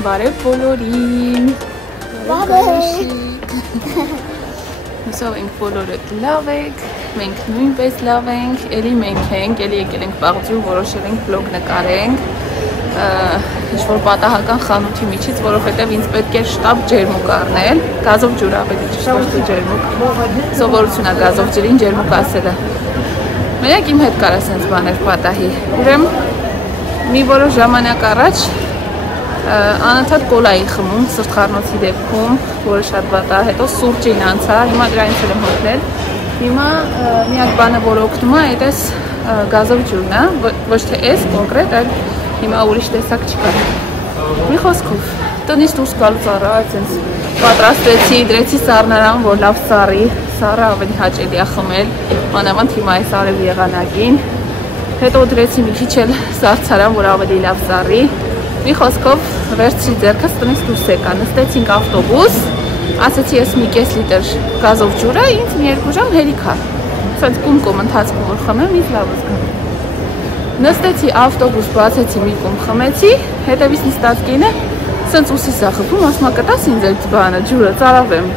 Բարև բոլորին։ Հուսով ենք բոլորդ լավ եք, մենք նույնպես լավ ենք, էլի մենք ենք, էլի եկել ենք Պաղձու, որոշել ենք վլոգ նկարենք ինչ-որ պատահական խանութի միջից, որովհետև ինձ պետք էր շտապ ջերմուկ առնել, գազով ջուր ավելի ճիշտ ոչ ջերմուկ, սովորություն է գազով ջրին ջերմուկ ասելը։ Մենակ իմ հետ կարա սենց բաներ պատահի, ուրեմն մի որոշ ժամանակ առաջ անընդհատ կոլայի խմում սրտխառնոցի դեպքում, որը շատ վատ է, հետո սուրճին անցա, հիմա դրանից եմ հոգնել։ Հիմա միակ բանը, որ օգնում է, այդպես գազով ջուրն է, ոչ թե էս կոնկրետ, այլ հիմա ուրիշ տեսակ չկա։ Մի խոսքով, տնից դուրս գալուց առաջ այնց պատրաստեցի, դրեցի սառնարան, որ լավ սառի, սառը ավելի հաճելի է խմել, մանավանդ հիմա այս արևի եղանակին։ Հետո դրեցի մի քիչ էլ սառցարան, որ ավելի լավ սառի։ Մի խոսքով վերցրի ձեռքս տնից դուրս եկա, նստեցինք ավտոբուս, ասեցի ես մի կես լիտր գազով ջուրը, ինձ մի 2 ժամ հերիք է։ Սենց կում ընթացքում որ խմեմ, ինձ լավ զգամ։ Նստեցի ավտոբուս, բացեցի մի կում խմեցի, հետևից նստած կինը սենց ուսիս է խփում, ասում է կտաս ինձ այդ բանը, ջուրը, ծարավեմ։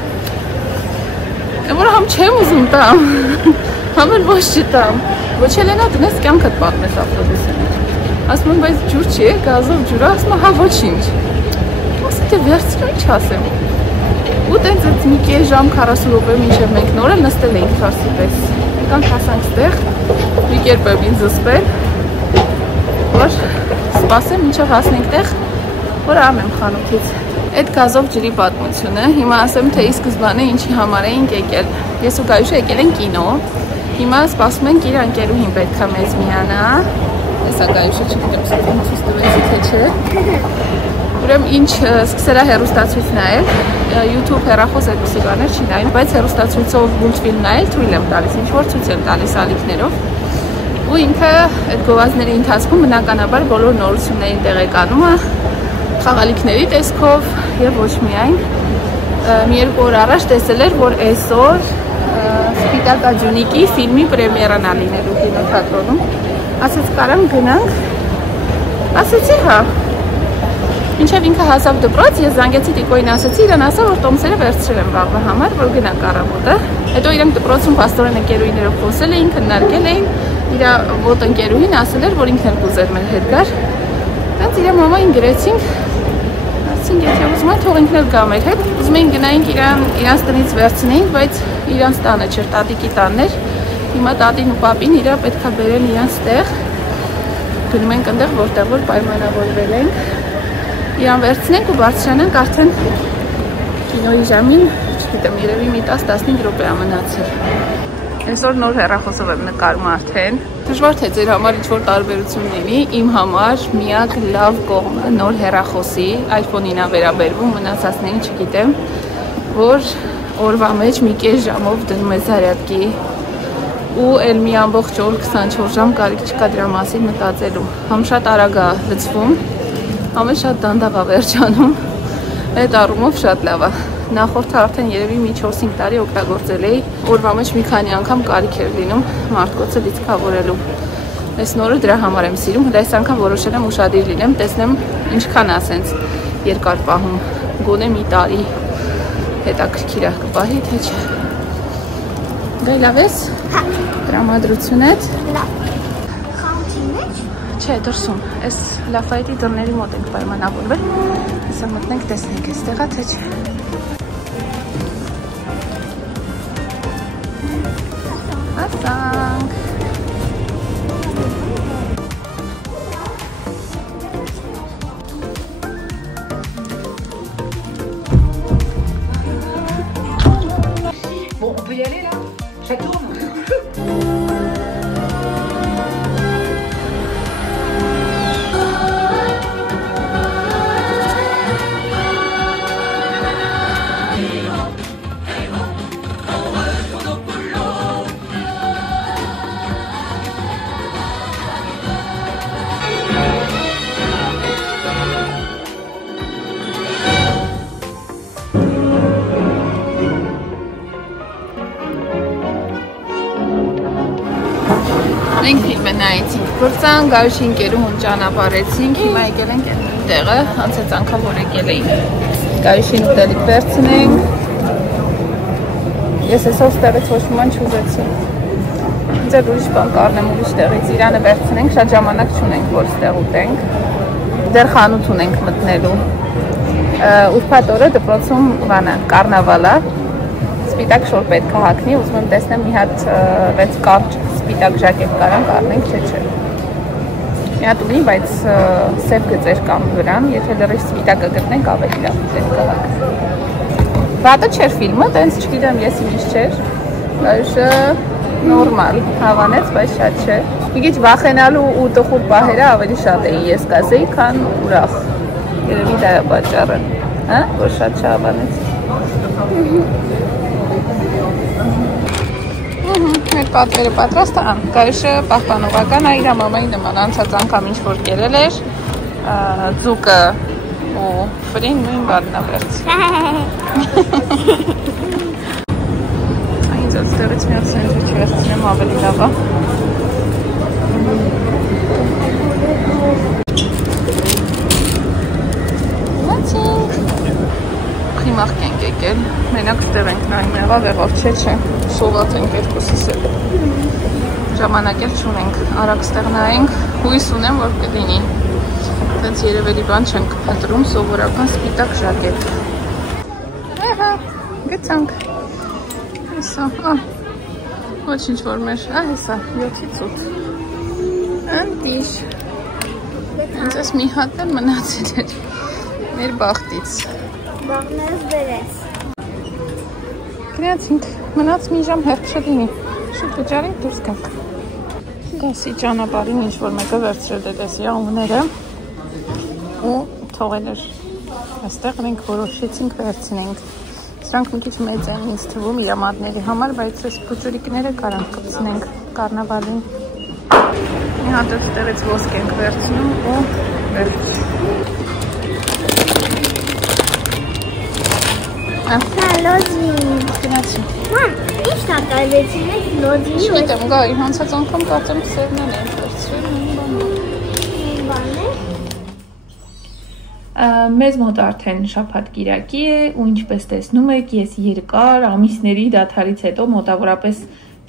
Որ համ չեմ ուզում տամ, համ էլ ոչ չտամ։ Ոչ Հելենա, դնես կյանքդ պատմես ավտոբուսին։ Ասում եմ, բայց ջուր չի, գազով ջուրը, ասում եմ, հա ոչինչ։ Ասում թե վերցրու, ինչ ասեմ։ Ու տենց այդ մի կես ժամ 40 րոպե մինչև մենք նորը նստել էինք քարսի պես։ Եկանք հասանք ստեղ, մի կերպ եմ ինձ զսպել, որ սպասեմ մինչև հասնենք տեղ, որ ամեմ խանութից։ Այդ գազով ջրի պատմությունը, հիմա ասեմ, թե ի սկզբանե ինչի համար էինք եկել։ Ես ու Գայուշը եկել ենք կինո, հիմա սպասում ենք իր ընկերուհին պետք է մեզ միանա։ Հեսա Գայուշը չգիտեմ ցույց տվեցի թե չէ։ Ուրեմն ինչ սկսել է հեռուստացույց նայել, YouTube հեռախոս այդպիսի բաներ չի նայում, բայց հեռուստացույցով մուլտֆիլմ նայել թույլ եմ տալիս, ինչ որ ցույց եմ տալիս ալիքներով։ Ու ինքը այդ գովազդների ընթացքում բնականաբար բոլոր նորություններին տեղեկանում է խաղալիքների տեսքով եւ ոչ միայն։ Մի 2 օր առաջ տեսել էր, որ այսօր Սպիտակ աջունիկի ֆիլմի պրեմիերան է լինելու կինոթատրոնում։ Ասեց կարամ գնանք, ասեցի հա, մինչև ինքը հասավ դպրոց, ես զանգեցի Տիկոյին ասեցի, իրան ասա, որ տոմսերը վերցրել եմ վաղվա համար, որ գնանք առավոտը, հետո իրենք դպրոցում պաստորեն ընկերուհիներով խոսել էին, քննարկել էին, իր ոտ ընկերուհին ասել էր, որ ինքն էլ կուզեր մեր հետ գար, տենց իր մամային գրեցինք, ասեցինք, եթե ուզում են, թող ինքն էլ գա մեր հետ, ուզում էին գնայինք իրանց տնից վերցնեինք, բայց իրանց տանը չէր, տատիկի տանն էր, հիմա տատին ու պապին իրա պետք է բերեն իրանց տեղ, գնում ենք այնտեղ, որտեղ որ պայմանավորվել ենք, իրան վերցնենք ու բարձրանանք արդեն կինոյի ժամին, չգիտեմ, երևի մի 10-15 րոպե է մնացել։ Այսօր նոր հեռախոսով եմ նկարում արդեն, դժվար թե ձեր համար ինչ-որ տարբերություն լինի, իմ համար միակ լավ կողմը նոր հեռախոսի, iPhone-ին է վերաբերվում, մնացածներին չգիտեմ, որ օրվա մեջ մի կես ժամով դնում է զարյատկի ու էլ մի ամբողջ օր 24 ժամ կարիք չկա դրա մասին մտածելու։ Համ շատ արագ է լցվում, համ էլ շատ դանդաղ է վերջանում, այդ առումով շատ լավ է։ Նախորդը արդեն երևի մի 4-5 տարի օգտագործել էի, օրվա մեջ մի քանի անգամ կարիք էր լինում մարդկոցը լիցքավորելու։ Այս նորը դրա համար եմ սիրում, հենց այս անգամ որոշել եմ ուշադիր լինեմ, տեսնեմ ինչքան է սենց երկար պահում, գոնե մի տարի հետաքրքիր է կպահի, թե չէ։ Գայ լավ ես։ Հա։ Տրամադրությունդ։ Լավ։ Խանութի մեջ։ Չէ, դրսում։ Այս Լաֆայետի դռների մոտ ենք պայմանավորվել։ Հեսա մտնենք տեսնենք այստեղ է, թե չէ։ Հասանք։ Bon, on peut y aller là? Ça tourne? Մենք ֆիլմը նայեցինք, փորձանք գարուշի ընկերուհուն ճանապարհեցինք, հիմա եկել ենք այդ տեղը, անցած անգամ որ եկել էինք։ Գարուշին ուտելիք վերցնենք։ Ես այսօր ստեղից ոչ մի բան չուզեցի։ Ձեր ուրիշ բան կառնեմ ուրիշ տեղից, իրանը վերցնենք, շատ ժամանակ չունենք, որ ստեղ ուտենք։ Դեռ խանութ ունենք մտնելու։ Ուրբաթ օրը դպրոցում բանը կառնավալ է։ Սպիտակ շոր պետք է հագնի, ուզում եմ տեսնեմ մի հատ 6 կարճ սպիտակ ժակետ կարանք առնենք, չէ։ Մի հատ ունի, բայց սև գծեր կան վրան, եթե լրիվ սպիտակը գտնենք, ավելի լավ պետք է հագ։ Վատը չէր ֆիլմը, տենց չգիտեմ ես ինչ չէր, գարուշը նորմալ հավանեց, բայց շատ չէ։ Մի քիչ վախենալու ու տխուր պահերը ավելի շատ էին, ես կասեի, քան ուրախ։ Երևի դա է պատճառը, հա, որ շատ չհավանեց։ Մեր պատվերը պատրաստ է, գարուշը պահպանողական է, իր մամայի նման անցած անգամ ինչ որ կերել էր, ձուկը ու ֆրին նույն բանն է վերց։ Այնց այստեղից մի հատ սենդվիչ վերցնեմ, ավելի լավ է։ Խիմախք ենք եկել, մենակ ստեղ ենք նայում եղավ, եղավ չէ, սոված ենք երկուսս էլ։ Ժամանակ էլ չունենք, արագ ստեղ նայենք, հույս ունեմ, որ կլինի։ Տենց երևելի բան չենք փնտրում, սովորական սպիտակ ժակետ։ Ահա, գցանք։ Հեսա, ոչինչ որ մեր, հեսա, 7-ից 8։ Անտիշ։ Հենց ես մի հատ էլ մնացել էր մեր բախտից։ Բաղներս բերես։ Գրացինք, մնաց մի ժամ հերթ չլինի, շուտ վճարենք դուրս գանք։ Գասի ճանապարհին ինչ-որ մեկը վերցրել դետեսի աղուները ու թողել էր։ Այստեղ մենք որոշեցինք վերցնենք։ Սրանք մի քիչ մեծ են ինձ թվում իրամատների համար, բայց այս փոճուրիկները կարանք կպցնենք կարնավալին։ Մի հատ այստեղից ոսկ ենք վերցնում ու վերջ։ Լոզի։ Գնացի։ Մամ, ի՞նչ տակալեցին եք լոզի։ Չգիտեմ, գայի, հանցած անգամ կարծեմ սերն են վերցրել, Մեզ մոտ արդեն շաբաթ կիրակի է ու ինչպես տեսնում եք, ես երկար ամիսների դադարից հետո մոտավորապես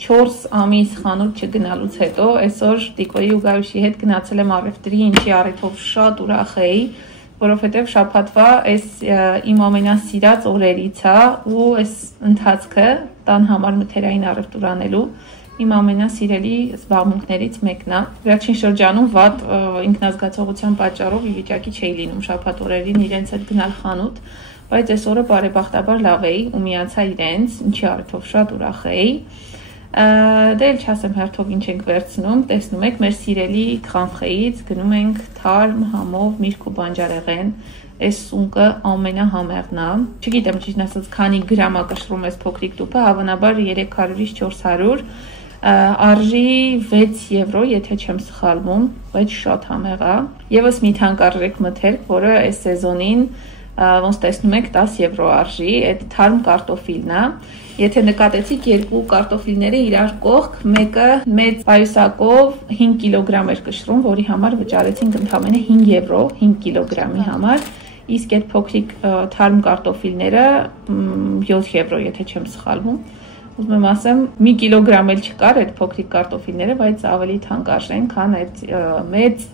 4 ամիս խանութ չգնալուց հետո այսօր Տիկոյի ու Գարուշի հետ գնացել եմ առևտրի, ինչի առիթով շատ ուրախ էի, որովհետև շաբաթվա այս իմ ամենասիրած օրերից է ու այս ընթացքը տան համար մթերային առևտուր անելու իմ ամենասիրելի զբաղմունքներից մեկն է։ Վերջին շրջանում վատ ինքնազգացողության պատճառով ի վիճակի չէի լինում շաբաթ օրերին իրենց հետ գնալ խանութ, բայց այս օրը բարեբախտաբար լավ էի ու միացա իրենց, ինչի առիթով շատ ուրախ էի։ Դե էլ չասեմ հերթով ինչ ենք վերցնում, տեսնում եք մեր սիրելի Խանխեից գնում ենք թարմ համով միրգ ու բանջարեղեն, այս սունկը ամենահամեղն է, չգիտեմ ճիշտ ասած քանի գրամ է կշռում այս փոքրիկ տուփը, հավանաբար 300-ից 400, արժի 6 եվրո, եթե չեմ սխալվում, բայց շատ համեղ է, եւս մի թանկարժեք մթերք, որը այս սեզոնին ոնց տեսնում եք 10 եվրո արժի, այդ թարմ կարտոֆիլն է։ Եթե նկատեցիք երկու կարտոֆիլները իրար կողք, մեկը մեծ պայուսակով 5 կիլոգրամ էր կշռում, որի համար վճարեցինք ընդամենը 5 եվրո 5 կիլոգրամի համար, իսկ այդ փոքրիկ թարմ կարտոֆիլները 7 եվրո, եթե չեմ սխալվում։ Ուզում եմ ասեմ, մի կիլոգրամ էլ չկար այդ փոքրիկ կարտոֆիլները, բայց ավելի թանկարժ են, քան այդ մեծ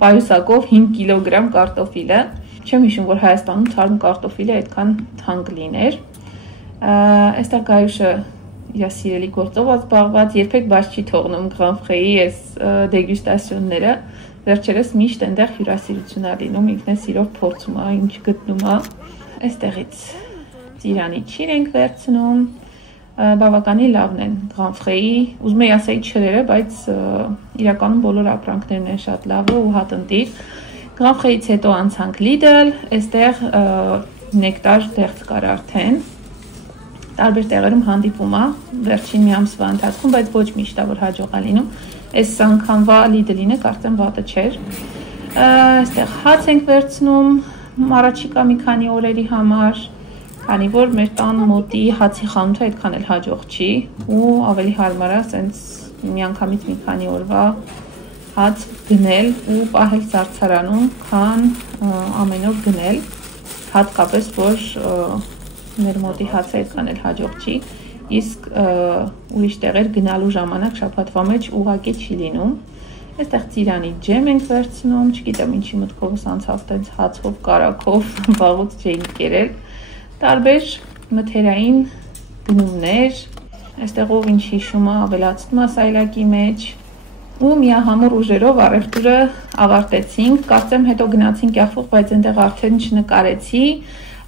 պայուսակով 5 կիլոգրամ կարտոֆիլը։ Չեմ հիշում, որ Հայաստանում թարմ կարտոֆիլը այդքան թանկ լիներ։ Այստեղ Գարուշը իր սիրելի գործով զբաղված, երբեք բաց չի թողնում Խանխեի այս դեգուստացիոնները։ Վերջերս միշտ այնտեղ հյուրասիրություն է լինում, ինքն է սիրով փորձում է, ինչ գտնում է։ Այստեղից ծիրանի չիր ենք վերցնում, բավականին լավն են Խանխեի, ուզում եի ասեի չրերը, բայց իրականում բոլոր ապրանքներն են շատ լավը ու հատնտիր։ Խանխեից հետո անցանք Lidl, այստեղ նեկտար դեղց կար արդեն, տարբեր տեղերում հանդիպում է, վերջին մի ամսվա ընթացքում, բայց ոչ միշտ է որ հաջող է լինում, այս անգամվա Lidl-ինը կարծեմ վատը չէր, այստեղ հաց ենք վերցնում, առաջիկա մի քանի օրերի համար, քանի որ մեր տան մոտի հացի խանութը այդքան էլ հաջող չի ու ավելի հարմար է սենց միանգամից մի քանի օրվա հաց գնել ու պահել սառցարանում, քան ամեն օր գնել, հատկապես որ մեր մոտի հացը այդքան էլ հաջող չի, իսկ ուրիշ տեղեր գնալու ժամանակ շաբաթվա մեջ ուղղակի չի լինում։ Այստեղ ծիրանի ջեմ ենք վերցնում, չգիտեմ ինչի մտքովս անցավ տենց հացով, կարագով, վաղուց չէինք կերել, տարբեր մթերային գնումներ, այստեղ ով ինչ հիշում է ավելացնում է սայլակի մեջ ու միահամուռ ուժերով առևտուրը ավարտեցինք, կարծեմ հետո գնացինք Կյախվող, բայց այնտեղ արդեն չնկարեցի,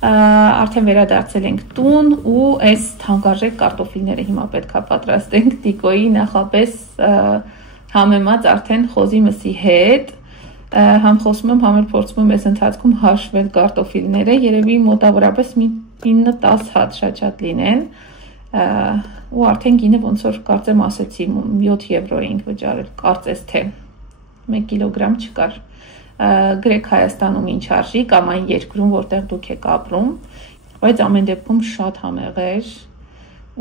արդեն վերադարձել ենք տուն ու այս թանկարժեք կարտոֆիլները հիմա պետք է պատրաստենք Տիկոյի նախապես համեմած արդեն խոզի մսի հետ, համ խոսում եմ, համ էլ փորձում եմ այս ընթացքում հաշվել կարտոֆիլները, երևի մոտավորապես մի 9-10 հատ շատ լինեն, ու արդեն գինը ոնց որ կարծեմ ասեցի 7 եվրո էինք վճարել, կարծես թե 1 կիլոգրամ չկար, գրեք Հայաստանում ինչ արժի կամ այն երկրում, որտեղ դուք եք ապրում, բայց ամեն դեպքում շատ համեղ էր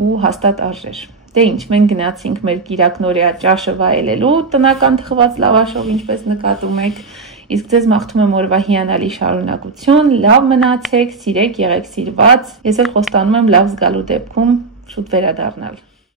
ու հաստատ արժեր։ Դե ինչ, մենք գնացինք մեր կիրակնորյա ճաշը վայելելու տնական թխված լավաշով, ինչպես նկատում եք, իսկ ձեզ մաղթում եմ օրվա հիանալի շարունակություն, լավ մնացեք, սիրեք, եղեք սիրված, ես էլ խոստանում եմ լավ զգալու դեպքում շուտ վերադառնալ։